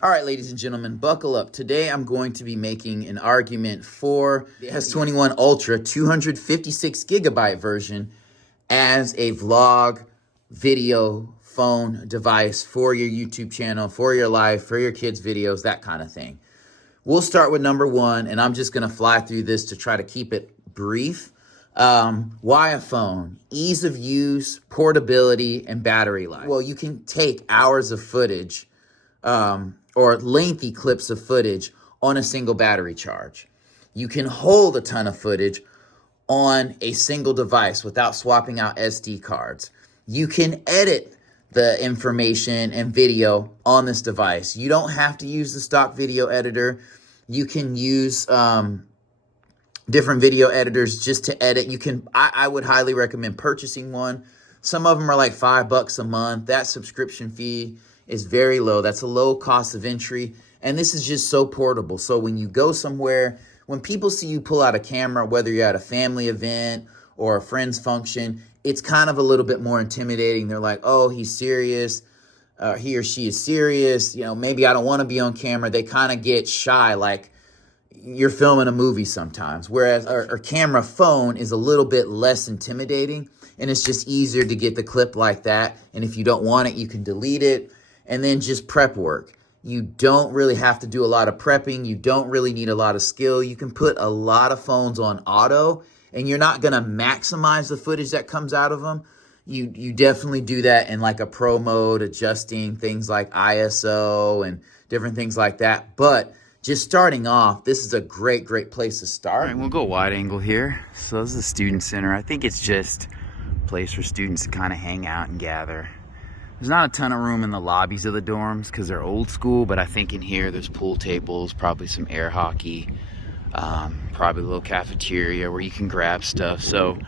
All right, ladies and gentlemen, buckle up. Today I'm going to be making an argument for the S21 Ultra 256 gigabyte version as a vlog, video, phone device for your YouTube channel, for your life, for your kids' videos, that kind of thing. We'll start with number one, and I'm just going to fly through this to try to keep it brief. Why a phone? Ease of use, portability, and battery life. Well, you can take hours of footage or lengthy clips of footage on a single battery charge. You can hold a ton of footage on a single device without swapping out SD cards. You can edit the information and video on this device. You don't have to use the stock video editor. You can use different video editors just to edit. I would highly recommend purchasing one. Some of them are like $5 a month. That subscription fee is very low. That's a low cost of entry. And this is just so portable. So when you go somewhere, when people see you pull out a camera, whether you're at a family event or a friend's function, it's kind of a little bit more intimidating. They're like, oh, he's serious. He or she is serious. You know, maybe I don't want to be on camera. They kind of get shy, like you're filming a movie sometimes. Whereas our camera phone is a little bit less intimidating, and it's just easier to get the clip like that. And if you don't want it, you can delete it. And then just prep work. You don't really have to do a lot of prepping. You don't really need a lot of skill. You can put a lot of phones on auto, and you're not going to maximize the footage that comes out of them. You definitely do that in like a pro mode, adjusting things like ISO and different things like that. But just starting off, this is a great place to start. All right, we'll go wide angle here. So this is the student center. I think it's just a place for students to kind of hang out and gather. There's not a ton of room in the lobbies of the dorms because they're old school, but I think in here there's pool tables, probably some air hockey, probably a little cafeteria where you can grab stuff. So,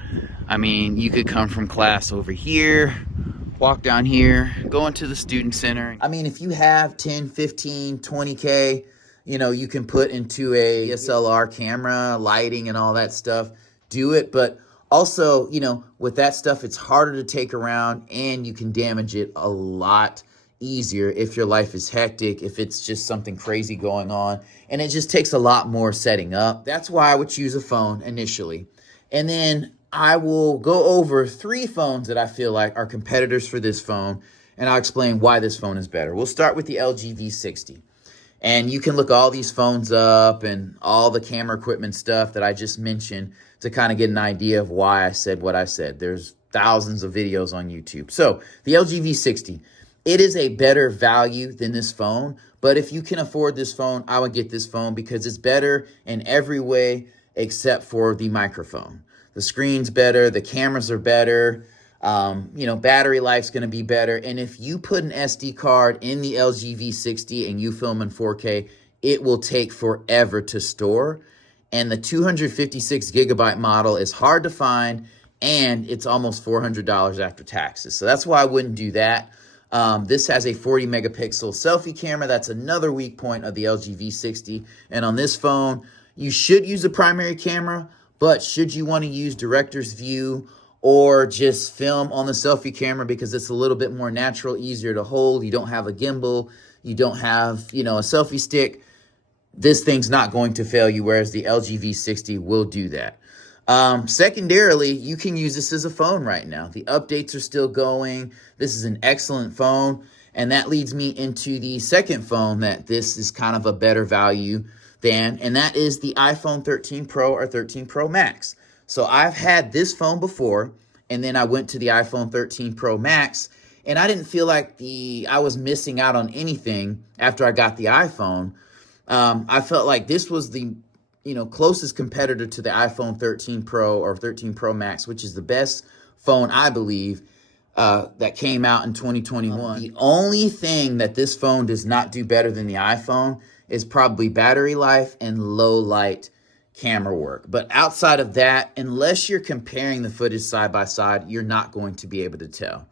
I mean, you could come from class over here, walk down here, go into the student center. I mean, if you have 10, 15, 20K, you know, you can put into a DSLR camera, lighting and all that stuff, do it. But also, you know, with that stuff, it's harder to take around and you can damage it a lot easier if your life is hectic, if it's just something crazy going on, and it just takes a lot more setting up. That's why I would choose a phone initially. And then I will go over 3 phones that I feel like are competitors for this phone, and I'll explain why this phone is better. We'll start with the LG V60. And you can look all these phones up and all the camera equipment stuff that I just mentioned to kind of get an idea of why I said what I said. There's thousands of videos on YouTube. So the LG V60, it is a better value than this phone. But if you can afford this phone, I would get this phone because it's better in every way except for the microphone. The screen's better, the cameras are better. You know, battery life's going to be better. And if you put an SD card in the LG V60 and you film in 4K, it will take forever to store. And the 256 gigabyte model is hard to find, and it's almost $400 after taxes. So that's why I wouldn't do that. This has a 40 megapixel selfie camera. That's another weak point of the LG V60. And on this phone, you should use a primary camera, but should you want to use director's view or just film on the selfie camera because it's a little bit more natural, easier to hold, you don't have a gimbal, you don't have, you know, a selfie stick, this thing's not going to fail you, whereas the LG V60 will do that. Secondarily, you can use this as a phone right now. The updates are still going. This is an excellent phone, and that leads me into the second phone that this is kind of a better value than, and that is the iPhone 13 Pro or 13 Pro Max. So I've had this phone before, and then I went to the iPhone 13 Pro Max, and I didn't feel like I was missing out on anything after I got the iPhone. I felt like this was the, you know, closest competitor to the iPhone 13 Pro or 13 Pro Max, which is the best phone, I believe, that came out in 2021. The only thing that this phone does not do better than the iPhone is probably battery life and low light camera work. But outside of that, unless you're comparing the footage side by side, you're not going to be able to tell.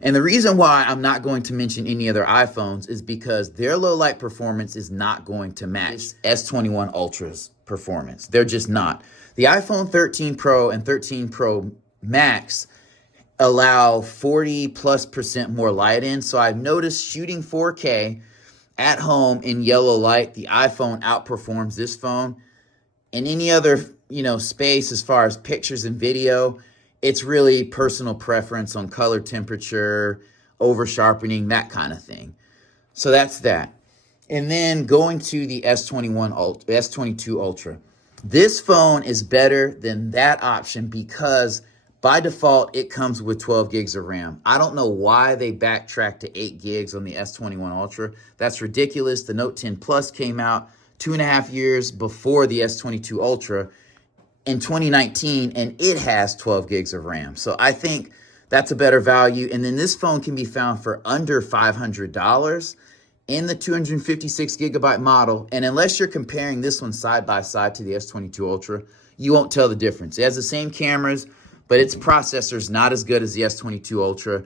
And the reason why I'm not going to mention any other iPhones is because their low light performance is not going to match S21 Ultra's performance. They're just not. The iPhone 13 Pro and 13 Pro Max allow 40+% more light in. So I've noticed shooting 4K at home in yellow light, the iPhone outperforms this phone. In any other, space as far as pictures and video, it's really personal preference on color temperature, over sharpening, that kind of thing. So that's that. And then going to the S21 Ultra, S22 Ultra. This phone is better than that option because by default, it comes with 12 gigs of RAM. I don't know why they backtracked to 8 gigs on the S21 Ultra. That's ridiculous. The Note 10 Plus came out 2.5 years before the S22 Ultra in 2019, and it has 12 gigs of RAM. So I think that's a better value. And then this phone can be found for under $500 in the 256 gigabyte model. And unless you're comparing this one side by side to the S22 Ultra, you won't tell the difference. It has the same cameras, but its processor's not as good as the S22 Ultra.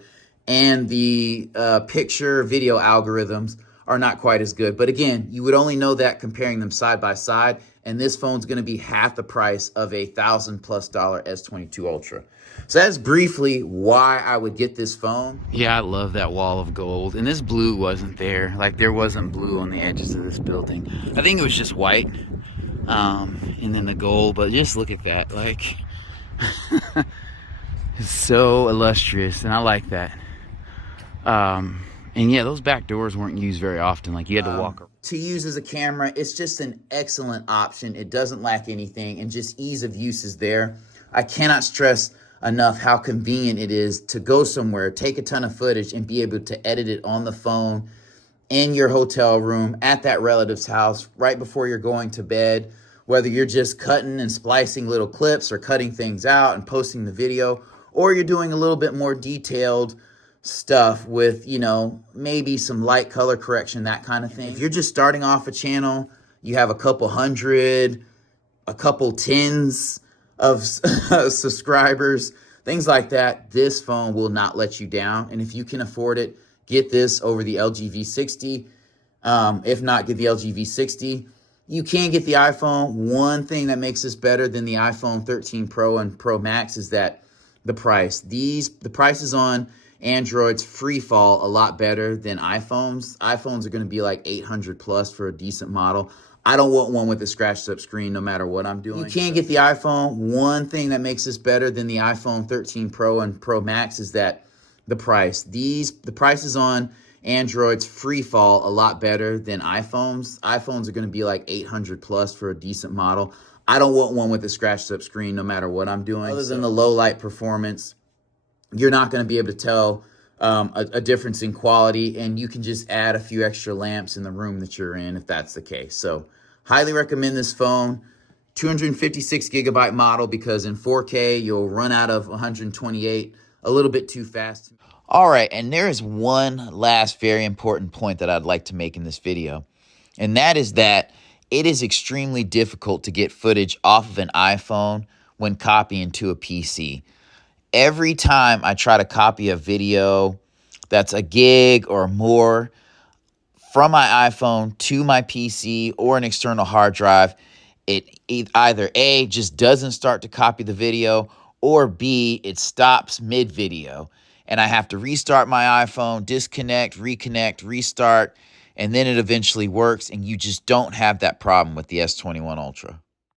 And the picture video algorithms are not quite as good. But again, you would only know that comparing them side by side. And this phone's going to be half the price of a $1,000+ S22 Ultra. So that's briefly why I would get this phone. Yeah, I love that wall of gold. And this blue wasn't there. Like, there wasn't blue on the edges of this building. I think it was just white. And then the gold. But just look at that. Like, it's so illustrious. And I like that. And yeah, those back doors weren't used very often. Like, you had to walk around. To use as a camera, it's just an excellent option. It doesn't lack anything, and just ease of use is there. I cannot stress enough how convenient it is to go somewhere, take a ton of footage, and be able to edit it on the phone, in your hotel room, at that relative's house, right before you're going to bed, whether you're just cutting and splicing little clips or cutting things out and posting the video, or you're doing a little bit more detailed stuff with, maybe some light color correction, that kind of thing. If you're just starting off a channel, you have a couple hundred, a couple tens of subscribers, things like that, this phone will not let you down. And if you can afford it, get this over the LG V60. If not, get the LG V60. You can get the iPhone. One thing that makes this better than the iPhone 13 Pro and Pro Max is that the price. The prices on Android's free fall a lot better than iPhones. iPhones are going to be like $800+ for a decent model. I don't want one with a scratched up screen no matter what I'm doing. You can get the iPhone. One thing that makes this better than the iPhone 13 Pro and Pro Max is that the price. The prices on Android's free fall a lot better than iPhones. iPhones are going to be like $800+ for a decent model. I don't want one with a scratched up screen no matter what I'm doing. Other than the low light performance, you're not going to be able to tell a difference in quality, and you can just add a few extra lamps in the room that you're in if that's the case. So highly recommend this phone. 256 gigabyte model, because in 4K you'll run out of 128 a little bit too fast. All right, and there is one last very important point that I'd like to make in this video, and that is that it is extremely difficult to get footage off of an iPhone when copying to a PC. Every time I try to copy a video that's a gig or more from my iPhone to my PC or an external hard drive, it either A, just doesn't start to copy the video, or B, it stops mid-video. And I have to restart my iPhone, disconnect, reconnect, restart, and then it eventually works, and you just don't have that problem with the S21 Ultra.